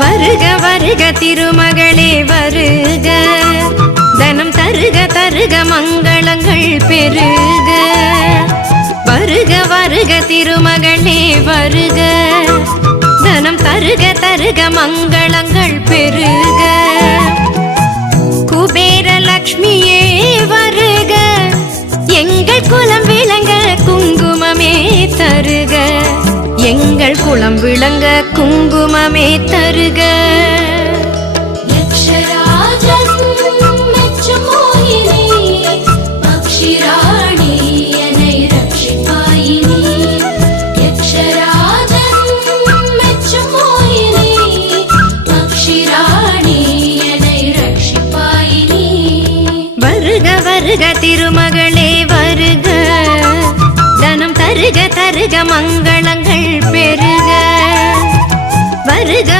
வருக வருக திருமகளே வருக, தனம் தருக தருக மங்களங்கள் பெருக. வருக வருக திருமகளே வருக, தனம் தருக தருக மங்களங்கள் பெருக. குபேர லக்ஷ்மியே வருக, எங்கள் குலம் விளங்க குங்குமமே தருக, எங்கள் குலம் விளங்க குங்குமமே தருக. வருக வருக திருமகளே வருக, தனம் தருக தருக மங்களங்கள் பெருக. வருக